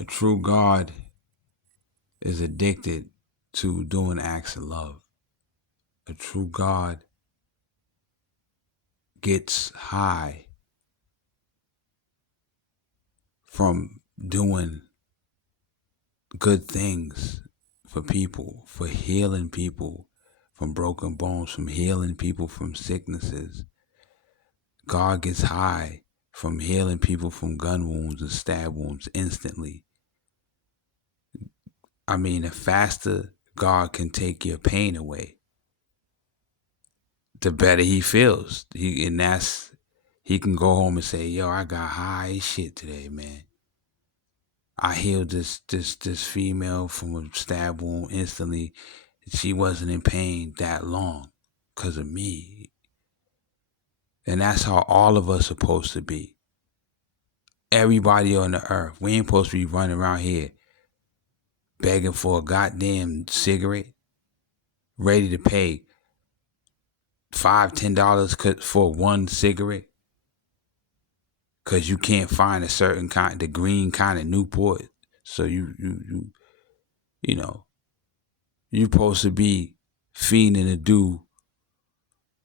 A true God is addicted to doing acts of love. A true God gets high from doing good things for people, for healing people from broken bones, from healing people from sicknesses. God gets high from healing people from gun wounds and stab wounds instantly. I mean, the faster God can take your pain away, the better he feels. He can go home and say, yo, I got high as shit today, man. I healed this female from a stab wound instantly. She wasn't in pain that long because of me. And that's how all of us are supposed to be. Everybody on the earth. We ain't supposed to be running around here begging for a goddamn cigarette, ready to pay $5-10 for one cigarette because you can't find a certain kind, the green kind of Newport. So you know, you're supposed to be fiending to do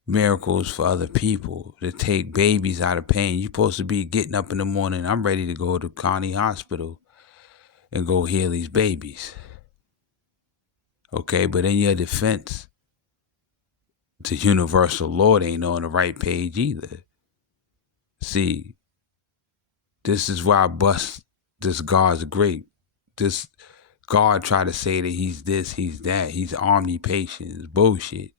miracles for other people, to take babies out of pain. You're supposed to be getting up in the morning, I'm ready to go to County Hospital and go heal these babies. Okay, but in your defense, the universal Lord ain't on the right page either. See, this is why I bust this God's great. This God try to say that he's this, he's that, he's omnipotent. It's bullshit.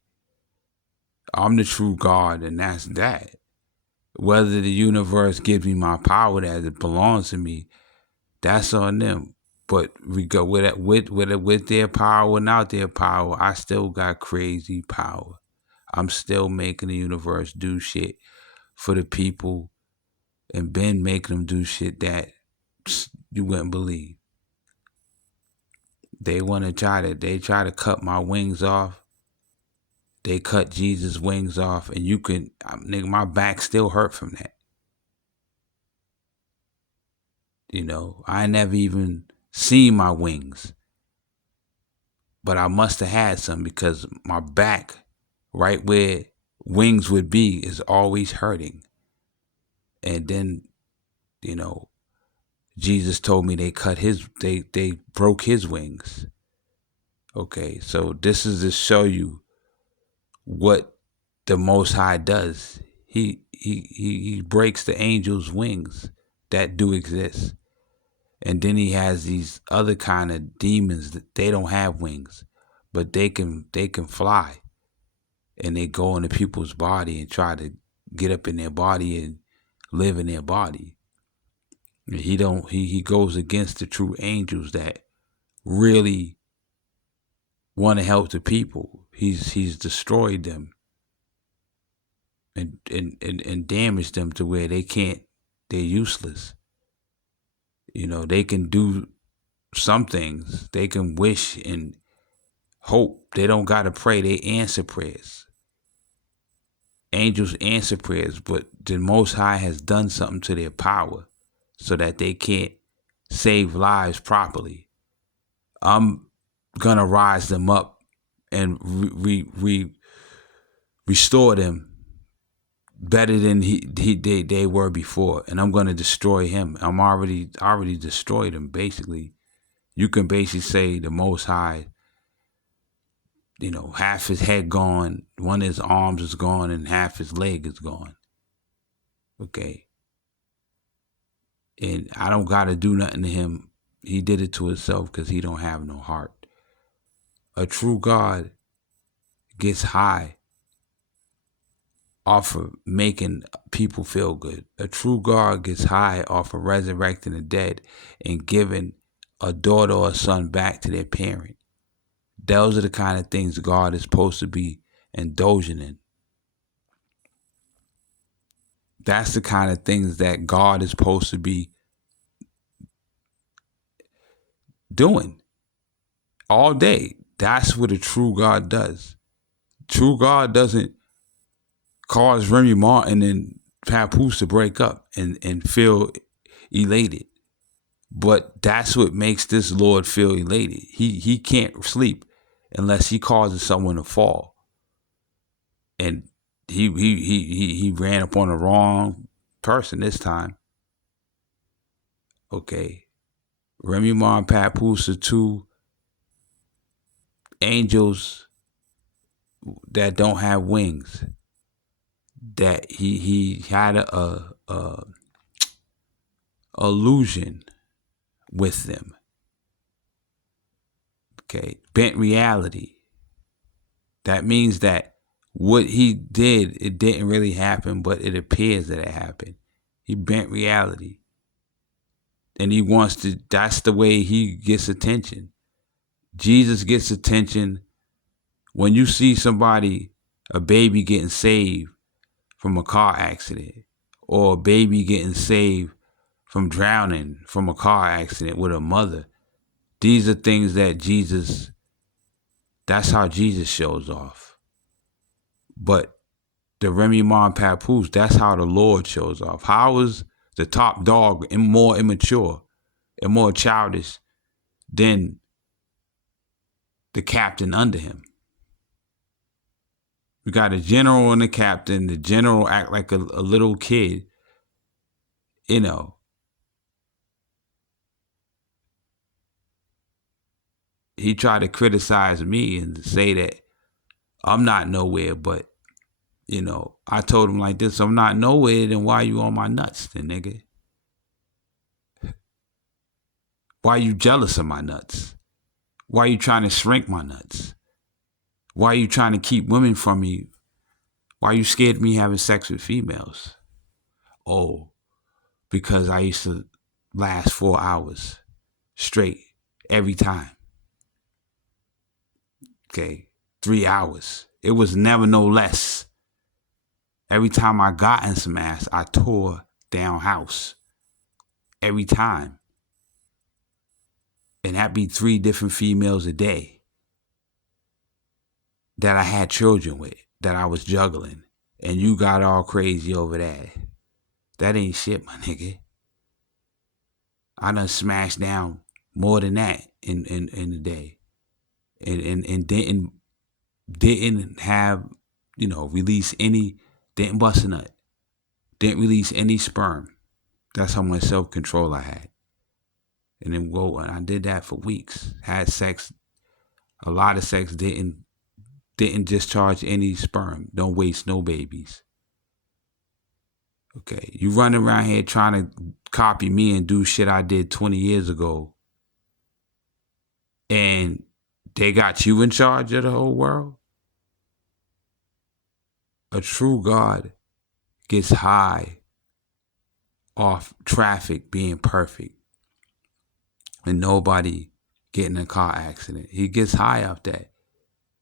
I'm the true God, and that's that. Whether the universe gives me my power that it belongs to me, that's on them. But we go with their power, without their power, I still got crazy power. I'm still making the universe do shit for the people, and been making them do shit that you wouldn't believe. They try to cut my wings off. They cut Jesus' wings off, and nigga, my back still hurt from that. You know, I never even seen my wings, but I must have had some because my back, right where wings would be, is always hurting. And then, you know, Jesus told me they broke his wings. Okay, so this is to show you what the Most High does. He breaks the angels' wings that do exist. And then he has these other kind of demons that they don't have wings, but they can fly. And they go into people's body and try to get up in their body and live in their body. He goes against the true angels that really want to help the people. He's destroyed them and damaged them to where they're useless. You know, they can do some things. They can wish and hope. They don't gotta pray, they answer prayers. Angels answer prayers, but the Most High has done something to their power so that they can't save lives properly. I'm gonna rise them up and restore them better than they were before, and I'm gonna destroy him. I already destroyed him. Basically, you can basically say the Most High. You know, half his head gone, one of his arms is gone, and half his leg is gone. Okay. And I don't got to do nothing to him. He did it to himself because he don't have no heart. A true God gets high off of making people feel good. A true God gets high off of resurrecting the dead and giving a daughter or a son back to their parent. Those are the kind of things God is supposed to be indulging in. That's the kind of things that God is supposed to be doing all day. That's what a true God does. True God doesn't cause Remy Martin and Papoose to break up and feel elated. But that's what makes this Lord feel elated. He can't sleep unless he causes someone to fall. And he ran upon the wrong person this time. Okay. Remy Ma and Papoose are two angels that don't have wings. That he had a illusion with them. Okay. Bent reality. That means that what he did, it didn't really happen, but it appears that it happened. He bent reality. And he wants to, that's the way he gets attention. Jesus gets attention when you see somebody, a baby getting saved from a car accident, or a baby getting saved from drowning from a car accident with a mother. These are things that Jesus, that's how Jesus shows off. But the Remy Ma and Papoose, that's how the Lord shows off. How is the top dog more immature and more childish than the captain under him? We got a general and a captain. The general act like a little kid. You know, he tried to criticize me and say that I'm not nowhere, but, you know, I told him like this, I'm not nowhere, then why you on my nuts then, nigga? Why you jealous of my nuts? Why you trying to shrink my nuts? Why you trying to keep women from me? Why you scared of me having sex with females? Oh, because I used to last 4 hours straight every time. Okay, 3 hours. It was never no less. Every time I got in some ass, I tore down house. Every time. And that'd be 3 different females a day that I had children with, that I was juggling. And you got all crazy over that. That ain't shit, my nigga. I done smashed down more than that in the day. And didn't have, you know, release any, didn't bust a nut. Didn't release any sperm. That's how much self-control I had. And then and I did that for weeks. Had sex, a lot of sex, didn't discharge any sperm. Don't waste no babies. Okay, you running around here trying to copy me and do shit I did 20 years ago. And they got you in charge of the whole world? A true God gets high off traffic being perfect and nobody getting in a car accident. He gets high off that.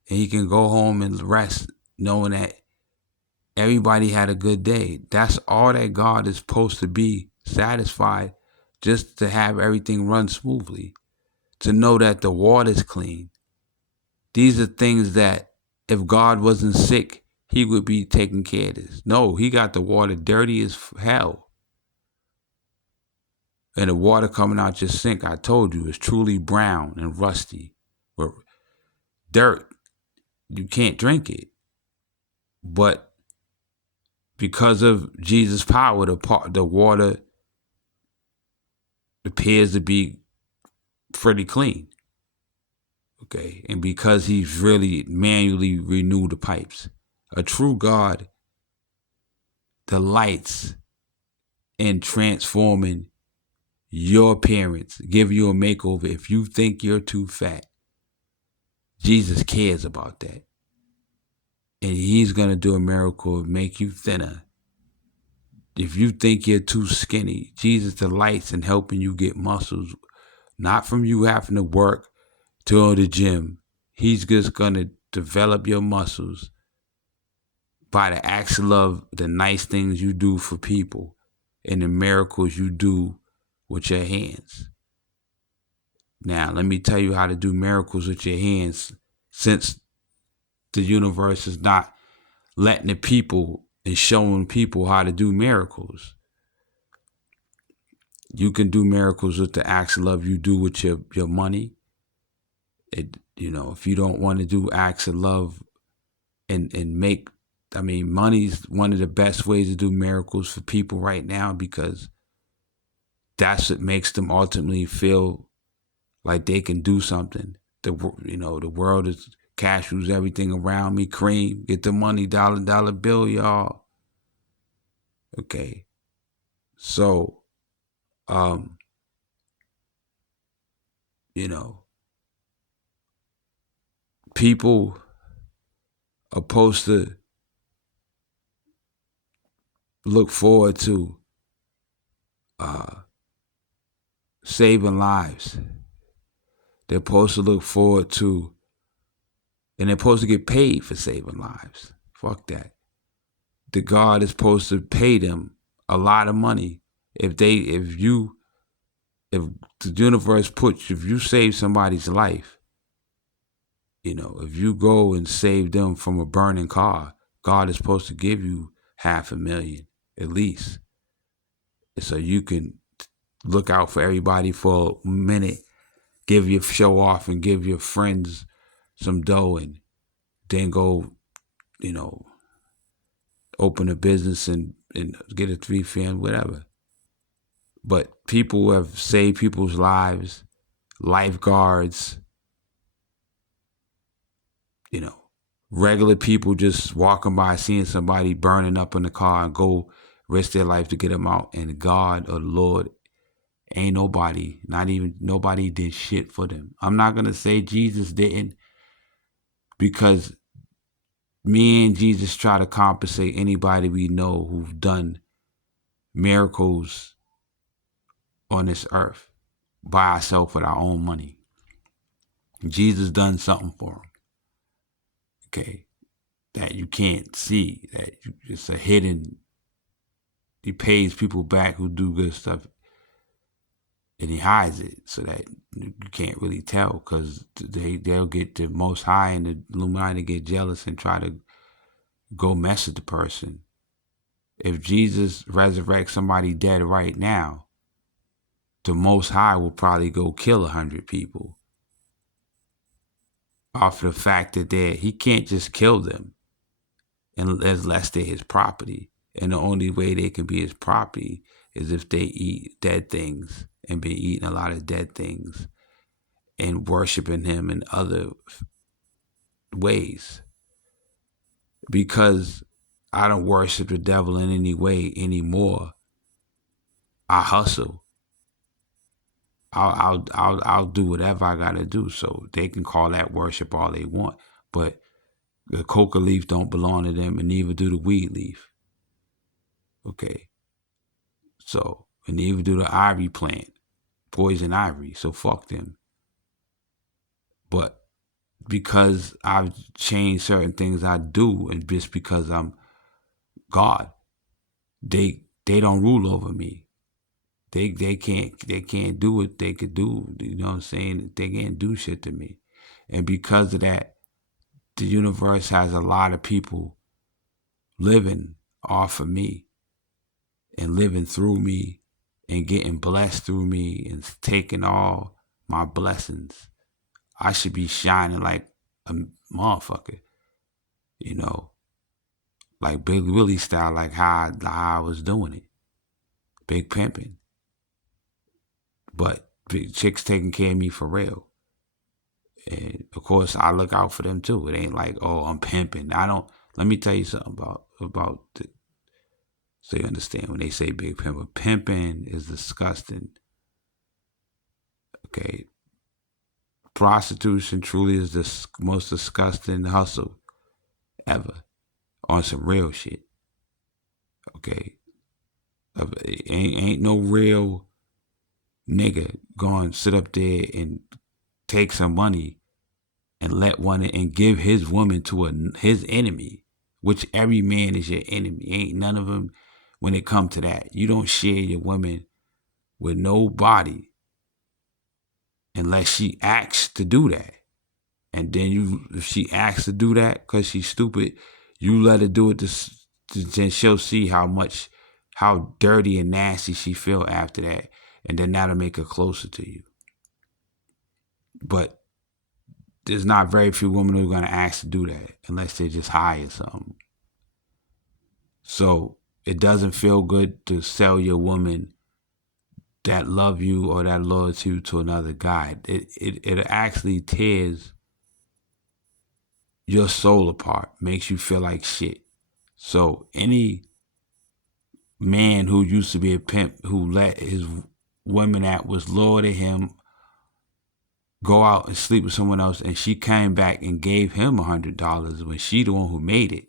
And he can go home and rest knowing that everybody had a good day. That's all that God is supposed to be, satisfied just to have everything run smoothly, to know that the water's clean. These are things that if God wasn't sick, he would be taking care of this. No, he got the water dirty as hell. And the water coming out your sink, I told you, is truly brown and rusty. Dirt, you can't drink it. But because of Jesus' power, the water appears to be pretty clean. Okay, and because he's really manually renewed the pipes. A true God delights in transforming your appearance, give you a makeover. If you think you're too fat, Jesus cares about that. And he's going to do a miracle and make you thinner. If you think you're too skinny, Jesus delights in helping you get muscles, not from you having to work to the gym. He's just going to develop your muscles by the action of the nice things you do for people and the miracles you do with your hands. Now, let me tell you how to do miracles with your hands, since the universe is not letting the people and showing people how to do miracles. You can do miracles with the acts of love you do with your money. If you don't want to do acts of love and make, money's one of the best ways to do miracles for people right now, because that's what makes them ultimately feel like they can do something. The world is cash rules everything around me. Cream, get the money, dollar bill, y'all. Okay, so people are supposed to look forward to saving lives. They're supposed to look forward to, and they're supposed to get paid for saving lives. Fuck that. The God is supposed to pay them a lot of money if the universe if you save somebody's life, if you go and save them from a burning car, God is supposed to give you $500,000 at least, so you can look out for everybody for a minute, give your show off and give your friends some dough, and then go, open a business and get a 3 fan, whatever. But people have saved people's lives, lifeguards, regular people just walking by, seeing somebody burning up in the car and go risk their life to get them out. And God or the Lord, ain't nobody, not even nobody did shit for them. I'm not going to say Jesus didn't, because me and Jesus try to compensate anybody we know who've done miracles on this earth by ourselves with our own money. Jesus done something for them. Okay, that you can't see, that it's a hidden. He pays people back who do good stuff, and he hides it so that you can't really tell, because they'll get the Most High and the Illuminati get jealous and try to go mess with the person. If Jesus resurrects somebody dead right now, the Most High will probably go kill 100 people off of the fact that he can't just kill them unless they're his property. And the only way they can be his property is if they eat dead things and been eating a lot of dead things and worshiping him in other ways. Because I don't worship the devil in any way anymore. I hustle. I'll do whatever I gotta do. So they can call that worship all they want, but the coca leaf don't belong to them, and neither do the weed leaf. Okay. So, and neither do the ivy plant, poison ivy. So fuck them. But because I've changed certain things I do, and just because I'm God, they don't rule over me. They can't do what they could do. You know what I'm saying? They can't do shit to me. And because of that, the universe has a lot of people living off of me and living through me and getting blessed through me and taking all my blessings. I should be shining like a motherfucker, like Big Willie style, like how I was doing it, big pimping. But big chicks taking care of me for real. And of course, I look out for them too. It ain't like, oh, I'm pimping. Let me tell you something about so you understand when they say big pimper. Pimping is disgusting. Okay. Prostitution truly is the most disgusting hustle ever, on some real shit. Okay. Ain't no real nigga going to sit up there and take some money and let one and give his woman to his enemy, which every man is your enemy. Ain't none of them, when it come to that. You don't share your woman with nobody unless she asks to do that. And then if she asks to do that because she's stupid, you let her do it, then she'll see how dirty and nasty she feel after that. and then that'll make her closer to you. But there's not very few women who are going to ask to do that unless they're just high or something. So it doesn't feel good to sell your woman that love you or that loyal to you to another guy. It actually tears your soul apart, makes you feel like shit. So any man who used to be a pimp, who let his woman that was loyal to him go out and sleep with someone else, and she came back and gave him $100 when she the one who made it,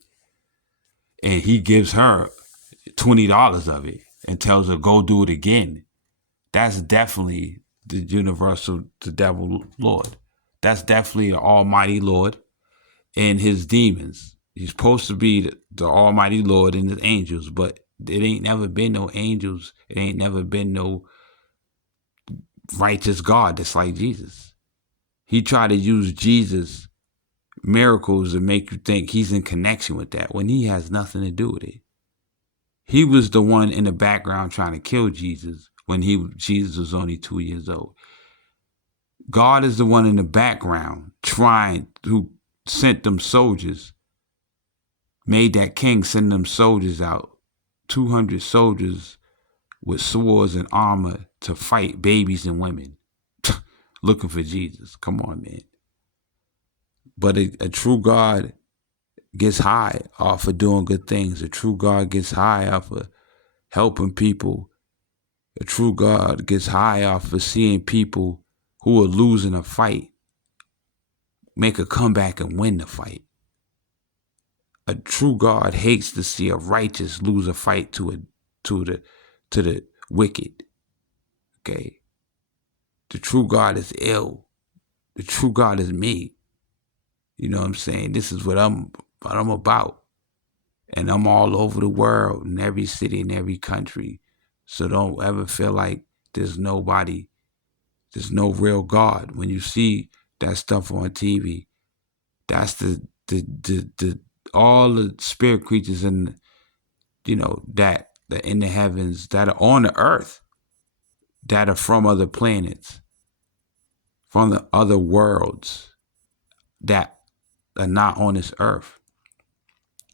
and he gives her $20 of it and tells her go do it again, that's definitely the devil Lord. That's definitely the Almighty Lord and his demons. He's supposed to be the Almighty Lord and his angels, but it ain't never been no angels. It ain't never been no righteous God that's like Jesus. He tried to use Jesus' miracles to make you think he's in connection with that when he has nothing to do with it. He was the one in the background trying to kill Jesus when Jesus was only 2 years old. God is the one in the background who sent them soldiers, made that king send them soldiers out, 200 soldiers with swords and armor to fight babies and women, looking for Jesus. Come on, man. But a true God gets high off of doing good things. A true God gets high off of helping people. A true God gets high off of seeing people who are losing a fight make a comeback and win the fight. A true God hates to see a righteous lose a fight to the wicked. Okay. The true God is ill. The true God is me. You know what I'm saying? This is what I'm about. And I'm all over the world, in every city, in every country. So don't ever feel like there's no real God. When you see that stuff on TV, that's the all the spirit creatures in, that in the heavens, that are on the earth, that are from other planets, from the other worlds, that are not on this earth,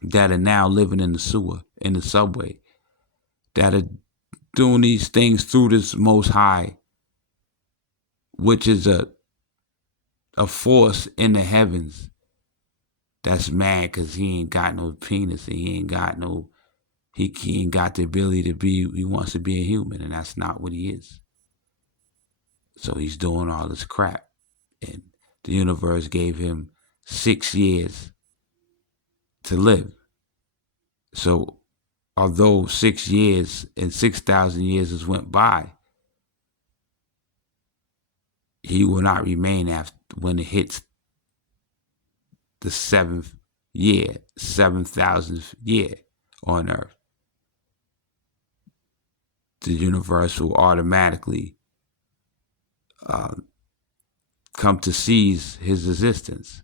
that are now living in the sewer, in the subway, that are doing these things through this Most High, which is a force in the heavens that's mad because he ain't got no penis and he ain't got the ability to be, he wants to be a human, and that's not what he is. So he's doing all this crap. And the universe gave him 6 years to live. So although 6 years and 6,000 years has went by, he will not remain after when it hits the 7th year, 7,000th year on earth. The universe will automatically come to seize his existence.